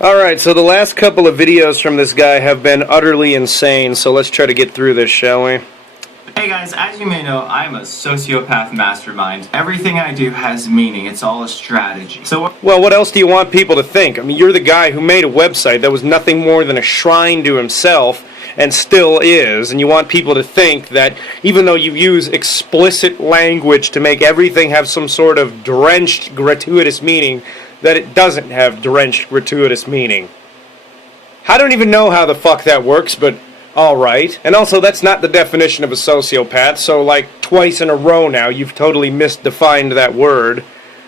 Alright, so the last couple of videos from this guy have been utterly insane, so let's try to get through this, shall we? Hey guys, as you may know, I'm a sociopath mastermind. Everything I do has meaning, it's all a strategy. Well, what else do you want people to think? I mean, you're the guy who made a website that was nothing more than a shrine to himself, and still is, and you want people to think that even though you use explicit language to make everything have some sort of drenched, gratuitous meaning, that it doesn't have drenched, gratuitous meaning. I don't even know how the fuck that works, but alright. And also, that's not the definition of a sociopath, so like twice in a row now you've totally misdefined that word.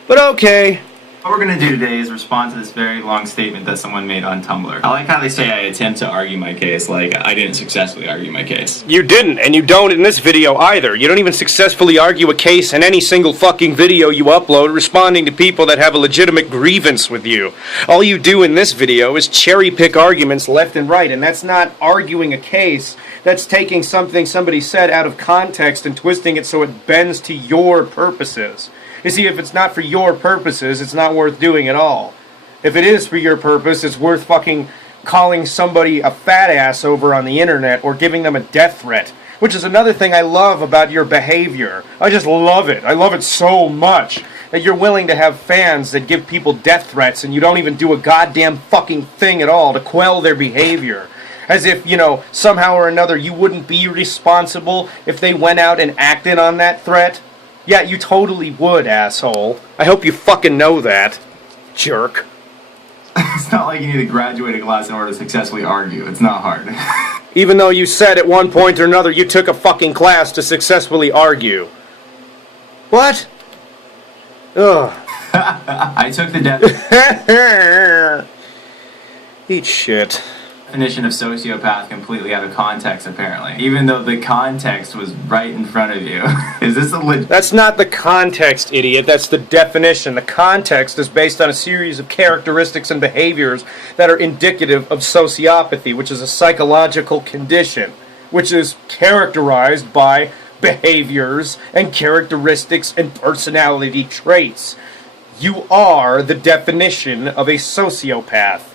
But okay. What we're going to do today is respond to this very long statement that someone made on Tumblr. I like how they say I attempt to argue my case, like I didn't successfully argue my case. You didn't, and you don't in this video either. You don't even successfully argue a case in any single fucking video you upload responding to people that have a legitimate grievance with you. All you do in this video is cherry pick arguments left and right, and that's not arguing a case. That's taking something somebody said out of context and twisting it so it bends to your purposes. You see, if it's not for your purposes, it's not worth doing at all. If it is for your purpose, it's worth fucking calling somebody a fat ass over on the internet or giving them a death threat. Which is another thing I love about your behavior. I just love it. I love it so much. That you're willing to have fans that give people death threats and you don't even do a goddamn fucking thing at all to quell their behavior. As if, you know, somehow or another you wouldn't be responsible if they went out and acted on that threat. Yeah, you totally would, asshole. I hope you fucking know that, jerk. It's not like you need to graduate a class in order to successfully argue. It's not hard. Even though you said at one point or another you took a fucking class to successfully argue. What? Ugh. I took the Eat shit. definition of sociopath completely out of context, apparently. Even though the context was right in front of you. Is this a That's not the context, idiot. That's the definition. The context is based on a series of characteristics and behaviors that are indicative of sociopathy, which is a psychological condition, which is characterized by behaviors and characteristics and personality traits. You are the definition of a sociopath.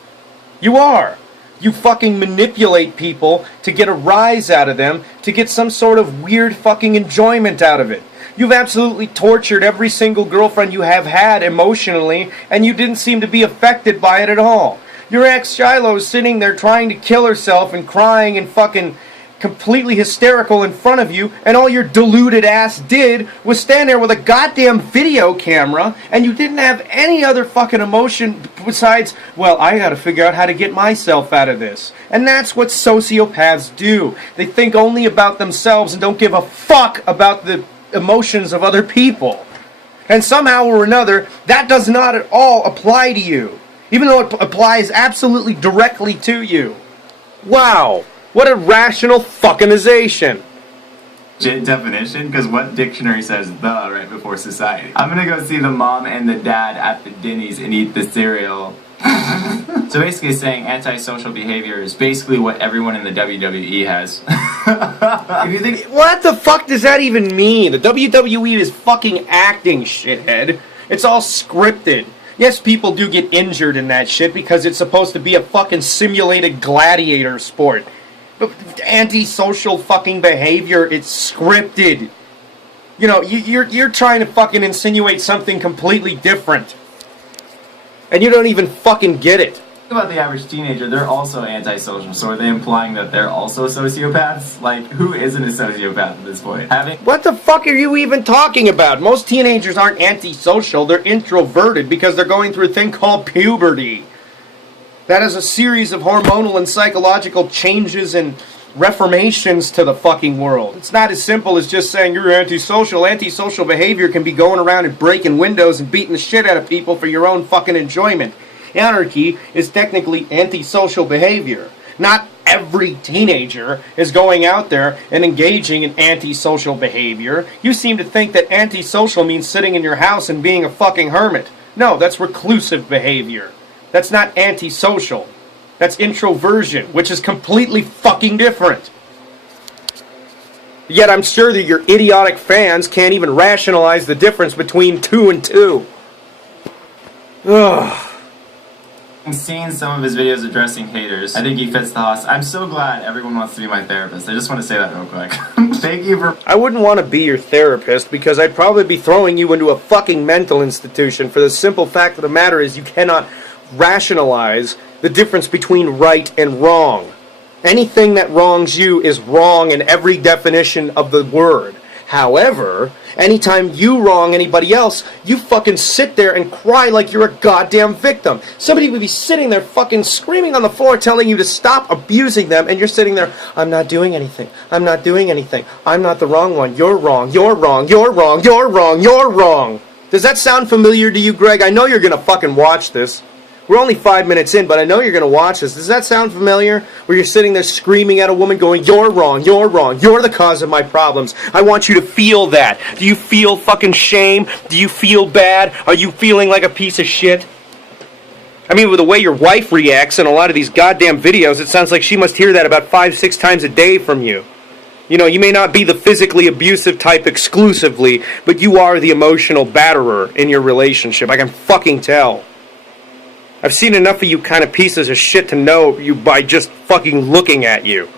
You are. You fucking manipulate people to get a rise out of them, to get some sort of weird fucking enjoyment out of it. You've absolutely tortured every single girlfriend you have had emotionally, and you didn't seem to be affected by it at all. Your ex Shiloh's sitting there trying to kill herself and crying and fucking completely hysterical in front of you, and all your deluded ass did was stand there with a goddamn video camera, and you didn't have any other fucking emotion besides, well, I gotta figure out how to get myself out of this. And that's what sociopaths do. They think only about themselves and don't give a fuck about the emotions of other people. And somehow or another, that does not at all apply to you, even though it applies absolutely directly to you. Wow. What a rational fuckinization. Definition? Because what dictionary says the right before society? I'm gonna go see the mom and the dad at the Denny's and eat the cereal. So basically saying antisocial behavior is basically what everyone in the WWE has. If you think, what the fuck does that even mean? The WWE is fucking acting, shithead. It's all scripted. Yes, people do get injured in that shit because it's supposed to be a fucking simulated gladiator sport. But antisocial fucking behavior, it's scripted. You know, you're trying to fucking insinuate something completely different. And you don't even fucking get it. Think about the average teenager, they're also antisocial, so are they implying that they're also sociopaths? Like, who isn't a sociopath at this point? What the fuck are you even talking about? Most teenagers aren't antisocial, they're introverted because they're going through a thing called puberty. That is a series of hormonal and psychological changes and reformations to the fucking world. It's not as simple as just saying you're antisocial. Antisocial behavior can be going around and breaking windows and beating the shit out of people for your own fucking enjoyment. Anarchy is technically antisocial behavior. Not every teenager is going out there and engaging in antisocial behavior. You seem to think that antisocial means sitting in your house and being a fucking hermit. No, that's reclusive behavior. That's not antisocial. That's introversion, which is completely fucking different. Yet I'm sure that your idiotic fans can't even rationalize the difference between 2 and 2. Ugh. I'm seeing some of his videos addressing haters. I think he fits the host. I'm so glad everyone wants to be my therapist. I just want to say that real quick. Thank you for... I wouldn't want to be your therapist because I'd probably be throwing you into a fucking mental institution for the simple fact of the matter is you cannot rationalize the difference between right and wrong. Anything that wrongs you is wrong in every definition of the word. However, anytime you wrong anybody else, you fucking sit there and cry like you're a goddamn victim. Somebody would be sitting there fucking screaming on the floor telling you to stop abusing them, and you're sitting there, I'm not doing anything. I'm not doing anything. I'm not the wrong one. You're wrong. You're wrong. You're wrong. You're wrong. You're wrong. Does that sound familiar to you, Greg? I know you're going to fucking watch this. We're only 5 minutes in, but I know you're going to watch this. Does that sound familiar? Where you're sitting there screaming at a woman going, you're wrong, you're wrong, you're the cause of my problems. I want you to feel that. Do you feel fucking shame? Do you feel bad? Are you feeling like a piece of shit? I mean, with the way your wife reacts in a lot of these goddamn videos, it sounds like she must hear that about 5-6 times a day from you. You know, you may not be the physically abusive type exclusively, but you are the emotional batterer in your relationship. I can fucking tell. I've seen enough of you kind of pieces of shit to know you by just fucking looking at you.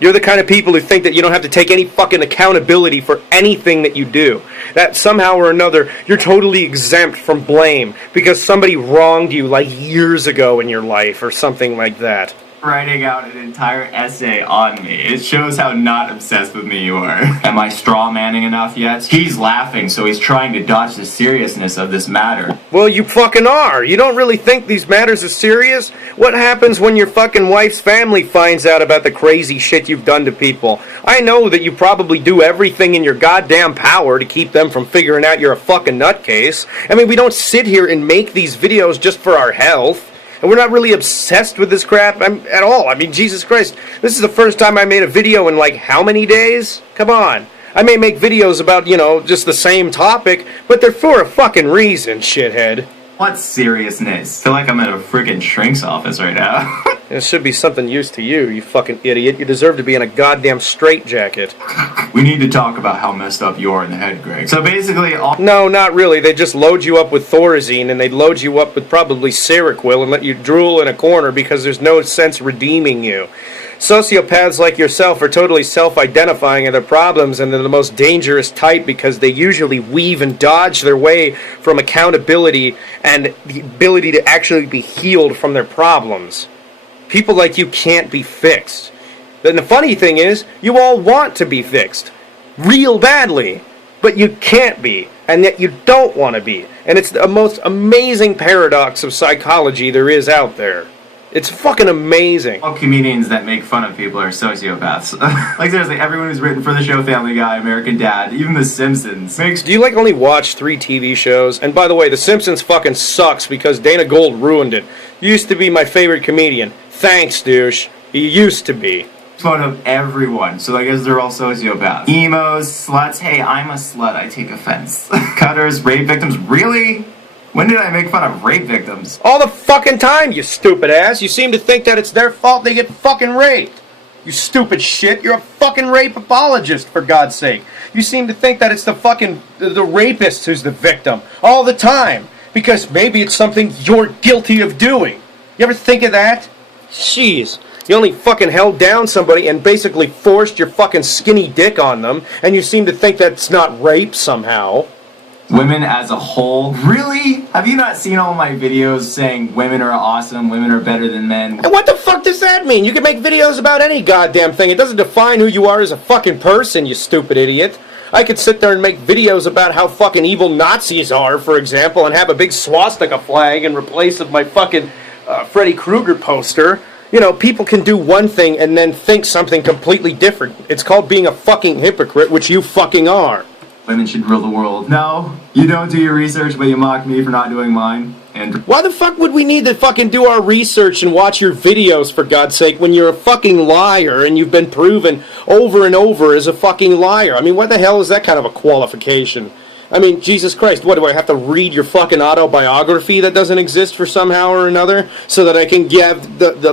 You're the kind of people who think that you don't have to take any fucking accountability for anything that you do. That somehow or another, you're totally exempt from blame because somebody wronged you like years ago in your life or something like that. Writing out an entire essay on me. It shows how not obsessed with me you are. Am I straw-manning enough yet? He's laughing, so he's trying to dodge the seriousness of this matter. Well, you fucking are. You don't really think these matters are serious? What happens when your fucking wife's family finds out about the crazy shit you've done to people? I know that you probably do everything in your goddamn power to keep them from figuring out you're a fucking nutcase. I mean, we don't sit here and make these videos just for our health. And we're not really obsessed with this crap at all. I mean, Jesus Christ, this is the first time I made a video in like how many days? Come on. I may make videos about, you know, just the same topic, but they're for a fucking reason, shithead. What seriousness? I feel like I'm at a friggin' shrink's office right now. It should be something used to you, you fucking idiot. You deserve to be in a goddamn straitjacket. We need to talk about how messed up you are in the head, Greg. So basically No, not really. They just load you up with Thorazine, and they'd load you up with probably Seroquel and let you drool in a corner because there's no sense redeeming you. Sociopaths like yourself are totally self-identifying of their problems, and they're the most dangerous type because they usually weave and dodge their way from accountability and the ability to actually be healed from their problems. People like you can't be fixed. And the funny thing is, you all want to be fixed. Real badly. But you can't be. And yet you don't want to be. And it's the most amazing paradox of psychology there is out there. It's fucking amazing. All comedians that make fun of people are sociopaths. Like seriously, everyone who's written for the show Family Guy, American Dad, even The Simpsons. Do you like only watch 3 TV shows? And by the way, The Simpsons fucking sucks because Dana Gould ruined it. You used to be my favorite comedian. Thanks, douche. You used to be. Fun of everyone, so I guess they're all sociopaths. Emos, sluts, hey, I'm a slut, I take offense. Cutters, rape victims, really? When did I make fun of rape victims? All the fucking time, you stupid ass. You seem to think that it's their fault they get fucking raped. You stupid shit. You're a fucking rape apologist, for God's sake. You seem to think that it's the rapist who's the victim all the time. Because maybe it's something you're guilty of doing. You ever think of that? Jeez. You only fucking held down somebody and basically forced your fucking skinny dick on them, and you seem to think that's not rape somehow. Women as a whole? Really? Have you not seen all my videos saying women are awesome, women are better than men? And what the fuck does that mean? You can make videos about any goddamn thing. It doesn't define who you are as a fucking person, you stupid idiot. I could sit there and make videos about how fucking evil Nazis are, for example, and have a big swastika flag in replace of my fucking Freddy Krueger poster. You know, people can do one thing and then think something completely different. It's called being a fucking hypocrite, which you fucking are. Women should rule the world. No, you don't do your research, but you mock me for not doing mine. And why the fuck would we need to fucking do our research and watch your videos, for God's sake, when you're a fucking liar and you've been proven over and over as a fucking liar? I mean, what the hell is that kind of a qualification? I mean, Jesus Christ, what, do I have to read your fucking autobiography that doesn't exist for somehow or another so that I can give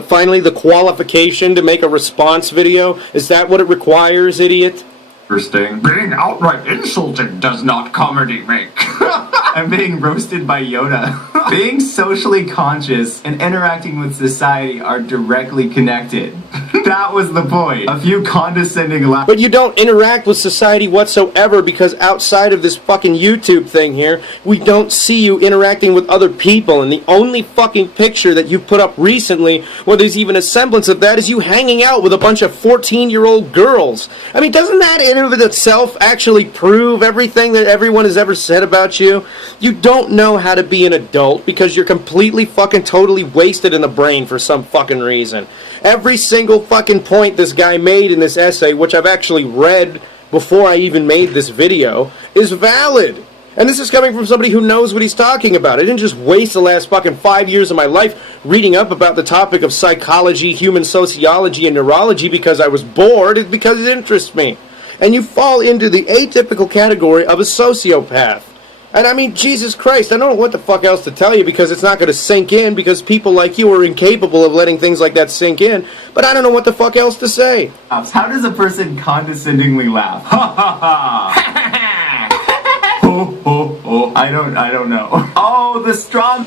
finally the qualification to make a response video? Is that what it requires, idiot? Interesting. Being outright insulted does not comedy make. I'm being roasted by Yoda. Being socially conscious and interacting with society are directly connected. That was the point. A few condescending laughs. But you don't interact with society whatsoever, because outside of this fucking YouTube thing here, we don't see you interacting with other people, and the only fucking picture that you put up recently where there's even a semblance of that is you hanging out with a bunch of 14-year-old girls. I mean, doesn't that in and of itself actually prove everything that everyone has ever said about you? You don't know how to be an adult because you're completely fucking totally wasted in the brain for some fucking reason. Every single fucking point this guy made in this essay, which I've actually read before I even made this video, is valid. And this is coming from somebody who knows what he's talking about. I didn't just waste the last fucking 5 years of my life reading up about the topic of psychology, human sociology, and neurology because I was bored. It's because it interests me. And you fall into the atypical category of a sociopath. And I mean, Jesus Christ, I don't know what the fuck else to tell you because it's not going to sink in because people like you are incapable of letting things like that sink in. But I don't know what the fuck else to say. How does a person condescendingly laugh? Ha ha ha! Ho ho ho! I don't know. Oh, the straw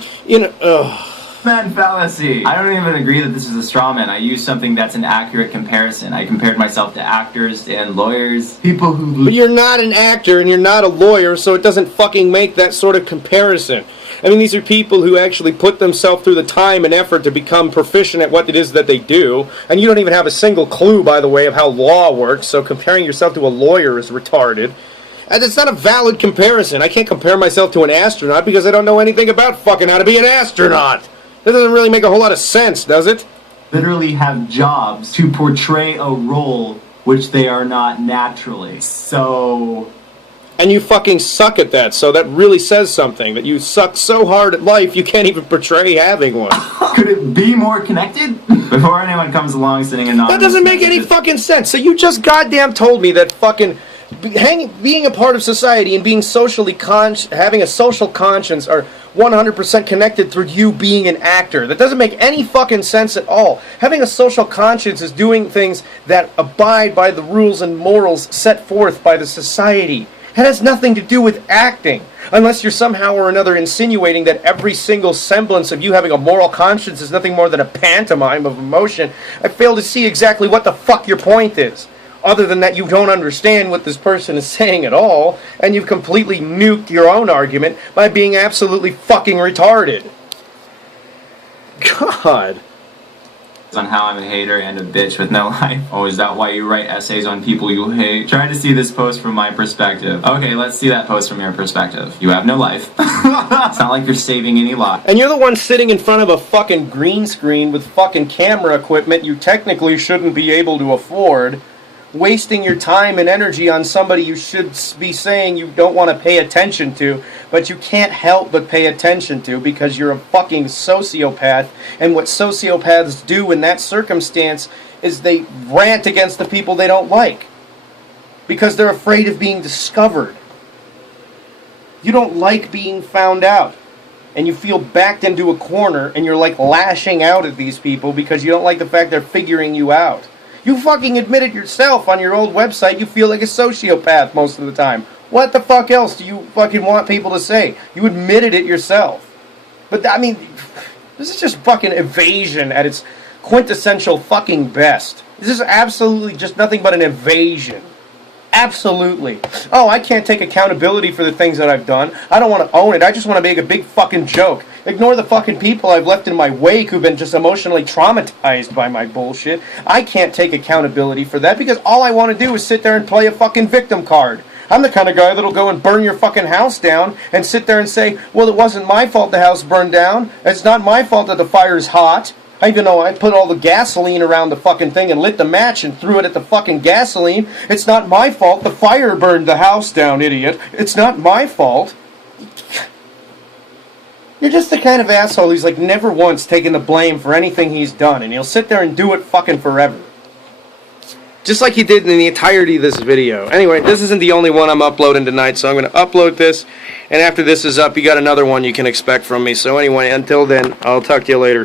man fallacy. I don't even agree that this is a straw man. I use something that's an accurate comparison. I compared myself to actors and lawyers. People who... But you're not an actor and you're not a lawyer, so it doesn't fucking make that sort of comparison. I mean, these are people who actually put themselves through the time and effort to become proficient at what it is that they do, and you don't even have a single clue, by the way, of how law works, so comparing yourself to a lawyer is retarded. And it's not a valid comparison. I can't compare myself to an astronaut because I don't know anything about fucking how to be an astronaut. That doesn't really make a whole lot of sense, does it? Literally have jobs to portray a role which they are not naturally. So... And you fucking suck at that, so that really says something. That you suck so hard at life, you can't even portray having one. Could it be more connected? Before anyone comes along sitting anonymous... That doesn't make any fucking sense. So you just goddamn told me that fucking... being a part of society and being socially having a social conscience are 100% connected through you being an actor. That doesn't make any fucking sense at all. Having a social conscience is doing things that abide by the rules and morals set forth by the society. It has nothing to do with acting. Unless you're somehow or another insinuating that every single semblance of you having a moral conscience is nothing more than a pantomime of emotion, I fail to see exactly what the fuck your point is. Other than that you don't understand what this person is saying at all, and you've completely nuked your own argument by being absolutely fucking retarded. God. On how I'm a hater and a bitch with no life. Oh, is that why you write essays on people you hate? Try to see this post from my perspective. Okay, let's see that post from your perspective. You have no life. It's not like you're saving any life. And you're the one sitting in front of a fucking green screen with fucking camera equipment you technically shouldn't be able to afford, wasting your time and energy on somebody you should be saying you don't want to pay attention to, but you can't help but pay attention to because you're a fucking sociopath, and what sociopaths do in that circumstance is they rant against the people they don't like because they're afraid of being discovered. You don't like being found out, and you feel backed into a corner and you're like lashing out at these people because you don't like the fact they're figuring you out. You fucking admitted yourself on your old website you feel like a sociopath most of the time. What the fuck else do you fucking want people to say? You admitted it yourself. But, I mean, this is just fucking evasion at its quintessential fucking best. This is absolutely just nothing but an evasion. Absolutely. Oh, I can't take accountability for the things that I've done. I don't want to own it. I just want to make a big fucking joke. Ignore the fucking people I've left in my wake who've been just emotionally traumatized by my bullshit. I can't take accountability for that because all I want to do is sit there and play a fucking victim card. I'm the kind of guy that'll go and burn your fucking house down and sit there and say, well, it wasn't my fault the house burned down. It's not my fault that the fire's hot. Even though I put all the gasoline around the fucking thing and lit the match and threw it at the fucking gasoline, it's not my fault the fire burned the house down, idiot. It's not my fault. You're just the kind of asshole who's like never once taken the blame for anything he's done, and he'll sit there and do it fucking forever. Just like he did in the entirety of this video. Anyway, this isn't the only one I'm uploading tonight, so I'm going to upload this, and after this is up, you got another one you can expect from me. So anyway, until then, I'll talk to you later.